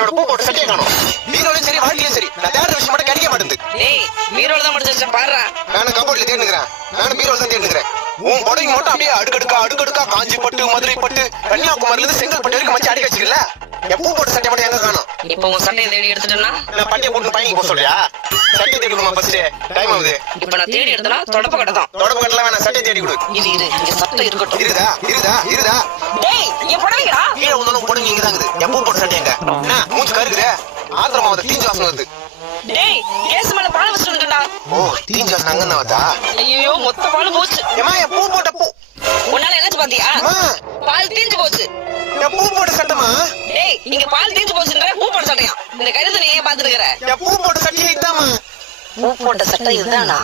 என்னோட பூ போட்ட சட்டையை காணும். பீரோலையும் சரி வாழ்க்கையும் சரி நான் தேடுற விஷயம் மட்டும் கிடைக்க மாட்டேங்குது. டேய் பீரோல தான் முடிச்சு வச்சேன் பாருடா. நானும் கபோர்ட்ல தேடுகிறேன். நானும் பீரோல தான் தேடுகிறேன். உன் புடவைங்க மட்டும் அப்படியே அடுக்கடுக்கா காஞ்சி பட்டு மதுரை பட்டு கன்னியாகுமரியில இருந்து செங்கல்பட்டு வரைக்கும் மச்சி அடிக்க வச்சுக்கல. என் பூ போட்ட சட்டை மட்டும் எங்க காணும்? இப்போ உன் சட்டையை தேடி எடுத்துட்டேன்னா நான் பட்டியை போட்டு பயணிக்கு போக சொல்றியா? சட்டை தேடிக்கணுமா ஃபர்ஸ்ட்? டைம் ஆகுது. இப்ப நான் தேடி எடுத்தனா தொடப்ப கட்ட தான். தொடப்பு கட்டலாம் வேணாம், சட்டை தேடி கொடு. இரு இங்க சட்டை இருக்கட்டும். இருதா டேய் இங்க புடவைங்கடா. கீழே வந்தாலும் புடவை இங்க தான் இருக்குது. என் பூ போட்ட சட்டை எங்க? என்ன மூஞ்சி கருக்குது? ஆத்திரமா வந்து தீஞ்சு வாசம் வருது. டேய் கேஸ் மேல பால் வச்சிட்டு வந்துட்டா. ஓ தீஞ்சு வாசம் அங்க தான் வந்தா? ஐயோ மொத்த பால் போச்சு. ஏமா என் பூ போட்ட பூ உன்னால என்னாச்சு பாத்தியா? பால் தீஞ்சு போச்சு. என் பூ போட்ட சட்டமா? டேய் இங்க பால் தீஞ்சு போச்சுன்ற பூ போட்ட சட்டையா? இந்த கருத்து நீ ஏன் பாத்துட்டு இருக்கற? என் பூ போட்ட சட்டையை இதாமா? பூ போட்ட சட்டை இதுதானா?